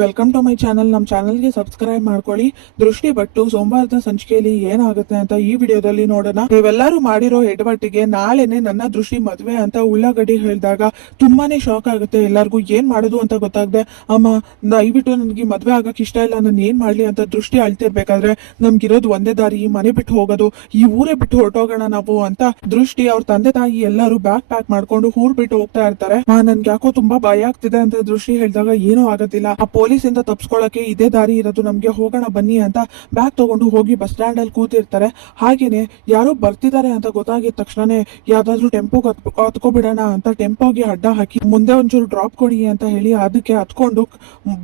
Welcome to my channel. ನಮ್ಮ ಚಾನಲ್ಗೆ subscribe ಮಾಡ್ಕೊಳ್ಳಿ. ದೃಷ್ಟಿ ಬಟ್ಟು ಸೋಮವಾರದ ಸಂಚಿಕೆಯಲ್ಲಿ ಏನಾಗುತ್ತೆ ಅಂತ ಈ ವಿಡಿಯೋದಲ್ಲಿ ನೋಡೋಣ. ನೀವೆಲ್ಲರೂ ಮಾಡಿರೋ ಎಡವಟ್ಟಿಗೆ ನಾಳೆನೆ ನನ್ನ ದೃಷ್ಟಿ ಮದ್ವೆ ಅಂತ ಉಳ್ಳಾಗಡ್ಡಿ ಹೇಳಿದಾಗ ತುಂಬಾನೇ ಶಾಕ್ ಆಗುತ್ತೆ ಎಲ್ಲರಿಗೂ. ಏನ್ ಮಾಡೋದು ಅಂತ ಗೊತ್ತಾಗದೆ, ಅಮ್ಮ ದಯವಿಟ್ಟು ನನಗೆ ಮದ್ವೆ ಆಗಕ್ ಇಷ್ಟ ಇಲ್ಲ, ನಾನು ಏನ್ ಮಾಡ್ಲಿ ಅಂತ ದೃಷ್ಟಿ ಅಳ್ತಿರ್ಬೇಕಾದ್ರೆ ನಮ್ಗಿರೋದು ಒಂದೇ ದಾರಿ, ಈ ಮನೆ ಬಿಟ್ಟು ಹೋಗೋದು, ಈ ಊರೇ ಬಿಟ್ಟು ಹೊರಟೋಗೋಣ ನಾವು ಅಂತ ದೃಷ್ಟಿ ಅವ್ರ ತಂದೆ ತಾಯಿ ಎಲ್ಲರೂ ಬ್ಯಾಗ್ ಪ್ಯಾಕ್ ಮಾಡ್ಕೊಂಡು ಊರ್ ಬಿಟ್ಟು ಹೋಗ್ತಾ ಇರ್ತಾರೆ. ನನ್ಗೆ ಯಾಕೋ ತುಂಬಾ ಭಯ ಆಗ್ತಿದೆ ಅಂತ ದೃಷ್ಟಿ ಹೇಳಿದಾಗ ಏನೂ ಆಗೋದಿಲ್ಲ, ಆ ಪೊಲೀಸ್ ಇಂದ ತಪ್ಸ್ಕೊಳಕ್ಕೆ ಇದೇ ದಾರಿ ಇರೋದು, ನಮ್ಗೆ ಹೋಗೋಣ ಬನ್ನಿ ಅಂತ ಬ್ಯಾಗ್ ತಗೊಂಡು ಹೋಗಿ ಬಸ್ ಸ್ಟ್ಯಾಂಡ್ ಅಲ್ಲಿ ಕೂತಿರ್ತಾರೆ. ಹಾಗೇನೆ ಯಾರೋ ಬರ್ತಿದ್ದಾರೆ ಅಂತ ಗೊತ್ತಾಗಿದ ತಕ್ಷಣನೇ ಯಾವ್ದಾದ್ರು ಟೆಂಪೋ ಹತ್ಕೊಬಿಡೋಣ ಅಂತ ಟೆಂಪೋಗೆ ಅಡ್ಡ ಹಾಕಿ ಮುಂದೆ ಒಂಚೂರು ಡ್ರಾಪ್ ಕೊಡಿ ಅಂತ ಹೇಳಿ ಅದಕ್ಕೆ ಹತ್ಕೊಂಡು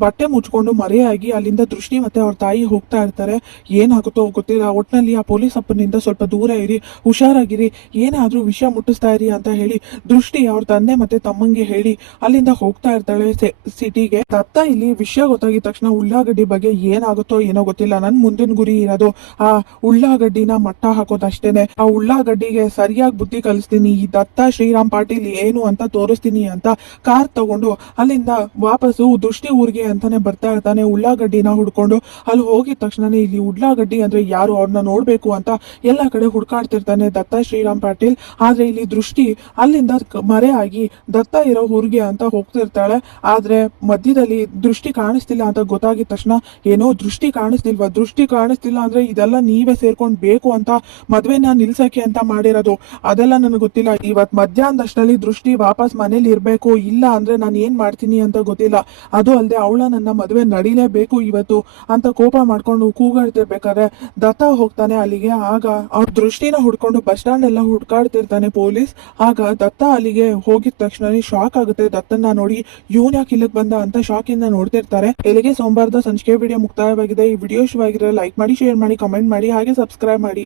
ಬಟ್ಟೆ ಮುಚ್ಕೊಂಡು ಮರೆಯಾಗಿ ಅಲ್ಲಿಂದ ದೃಷ್ಟಿ ಮತ್ತೆ ಅವ್ರ ತಾಯಿ ಹೋಗ್ತಾ ಇರ್ತಾರೆ. ಏನಾಗುತ್ತೋ ಗೊತ್ತಿಲ್ಲ, ಒಟ್ನಲ್ಲಿ ಆ ಪೊಲೀಸ್ ಅಪ್ಪನಿಂದ ಸ್ವಲ್ಪ ದೂರ ಇರಿ, ಹುಷಾರಾಗಿರಿ, ಏನಾದ್ರೂ ವಿಷಯ ಮುಟ್ಟಿಸ್ತಾ ಇರಿ ಅಂತ ಹೇಳಿ ದೃಷ್ಟಿ ಅವ್ರ ತಂದೆ ಮತ್ತೆ ತಮ್ಮಂಗೆ ಹೇಳಿ ಅಲ್ಲಿಂದ ಹೋಗ್ತಾ ಇರ್ತಾಳೆ ಸಿಟಿಗೆ. ದತ್ತ ಇಲ್ಲಿ ವಿಷಯ ಗೊತ್ತಾಗಿದ ತಕ್ಷಣ ಉಳ್ಳಾಗಡ್ಡಿ ಬಗ್ಗೆ ಏನಾಗುತ್ತೋ ಏನೋ ಗೊತ್ತಿಲ್ಲ, ನನ್ ಮುಂದಿನ ಗುರಿ ಇರೋದು ಆ ಉಳ್ಳಾಗಡ್ಡಿನ ಮಟ್ಟ ಹಾಕೋದಷ್ಟೇನೆ. ಆ ಉಳ್ಳಾಗಡ್ಡಿಗೆ ಸರಿಯಾಗಿ ಬುದ್ಧಿ ಕಲಿಸ್ತೀನಿ, ಈ ದತ್ತ ಶ್ರೀರಾಮ್ ಪಾಟೀಲ್ ಏನು ಅಂತ ತೋರಿಸ್ತೀನಿ ಅಂತ ಕಾರ್ ತಗೊಂಡು ಅಲ್ಲಿಂದ ವಾಪಸ್ಸು ದೃಷ್ಟಿ ಊರಿಗೆ ಅಂತಾನೆ ಬರ್ತಾ ಇರ್ತಾನೆ ಉಳ್ಳಾಗಡ್ಡಿನ ಹುಡ್ಕೊಂಡು. ಅಲ್ಲಿ ಹೋಗಿದ ತಕ್ಷಣನೇ ಇಲ್ಲಿ ಉಳ್ಳಾಗಡ್ಡಿ ಅಂದ್ರೆ ಯಾರು, ಅವ್ರನ್ನ ನೋಡ್ಬೇಕು ಅಂತ ಎಲ್ಲಾ ಕಡೆ ಹುಡ್ಕಾಡ್ತಿರ್ತಾನೆ ದತ್ತ ಶ್ರೀರಾಮ್ ಪಾಟೀಲ್. ಆದ್ರೆ ಇಲ್ಲಿ ದೃಷ್ಟಿ ಅಲ್ಲಿಂದ ಮರೆ ಆಗಿ ದತ್ತ ಇರೋ ಊರಿಗೆ ಅಂತ ಹೋಗ್ತಿರ್ತಾಳೆ. ಆದ್ರೆ ಮಧ್ಯದಲ್ಲಿ ದೃಷ್ಟಿ ಕಾಣಿಸ್ತಿಲ್ಲ ಅಂತ ಗೊತ್ತಾಗಿದ ತಕ್ಷಣ, ಏನೋ ದೃಷ್ಟಿ ಕಾಣಿಸ್ತಿಲ್ಲ ಅಂದ್ರೆ ಇದೆಲ್ಲ ನೀವೇ ಸೇರ್ಕೊಂಡ್ ಬೇಕು ಅಂತ ಮದ್ವೆನ ನಿಲ್ಸಕ್ಕೆ ಅಂತ ಮಾಡಿರೋದು, ಅದೆಲ್ಲ ನನಗೆ ಗೊತ್ತಿಲ್ಲ. ಇವತ್ ಮಧ್ಯಾಹ್ನದಷ್ಟರಲ್ಲಿ ದೃಷ್ಟಿ ವಾಪಸ್ ಮನೇಲಿ ಇರ್ಬೇಕು, ಇಲ್ಲ ಅಂದ್ರೆ ನಾನು ಏನ್ ಮಾಡ್ತೀನಿ ಅಂತ ಗೊತ್ತಿಲ್ಲ. ಅದು ಅಲ್ಲದೆ ಅವಳ ನನ್ನ ಮದ್ವೆ ನಡಿಲೇಬೇಕು ಇವತ್ತು ಅಂತ ಕೋಪ ಮಾಡ್ಕೊಂಡು ಕೂಗಾಡ್ತಿರ್ಬೇಕಾದ್ರೆ ದತ್ತ ಹೋಗ್ತಾನೆ ಅಲ್ಲಿಗೆ. ಆಗ ಅವ್ರ ದೃಷ್ಟಿನ ಹುಡ್ಕೊಂಡು ಬಸ್ ಸ್ಟ್ಯಾಂಡ್ ಎಲ್ಲ ಹುಡ್ಕಾಡ್ತಿರ್ತಾನೆ ಪೊಲೀಸ್. ಆಗ ದತ್ತ ಅಲ್ಲಿಗೆ ಹೋಗಿದ ತಕ್ಷಣ ಶಾಕ್ ಆಗುತ್ತೆ ದತ್ತನ್ನ ನೋಡಿ, ಇವನ್ ಯಾಕೆ ಇಲ್ಲಿಗೆ ಬಂದ ಅಂತ ಶಾಕ್ ಇಂದ ನೋಡ್ತಿರ್ತಾರೆ. ಇಲ್ಲಿಗೆ ಸೋಮವಾರದ ಸಂಚಿಕೆ ವಿಡಿಯೋ ಮುಕ್ತಾಯವಾಗಿದೆ. ಈ ವಿಡಿಯೋ ಇಷ್ಟವಾಗಿದ್ರೆ ಲೈಕ್ ಮಾಡಿ, ಶೇರ್ ಮಾಡಿ, ಕಮೆಂಟ್ ಮಾಡಿ, ಹಾಗೆ ಸಬ್ಸ್ಕ್ರೈಬ್ ಮಾಡಿ.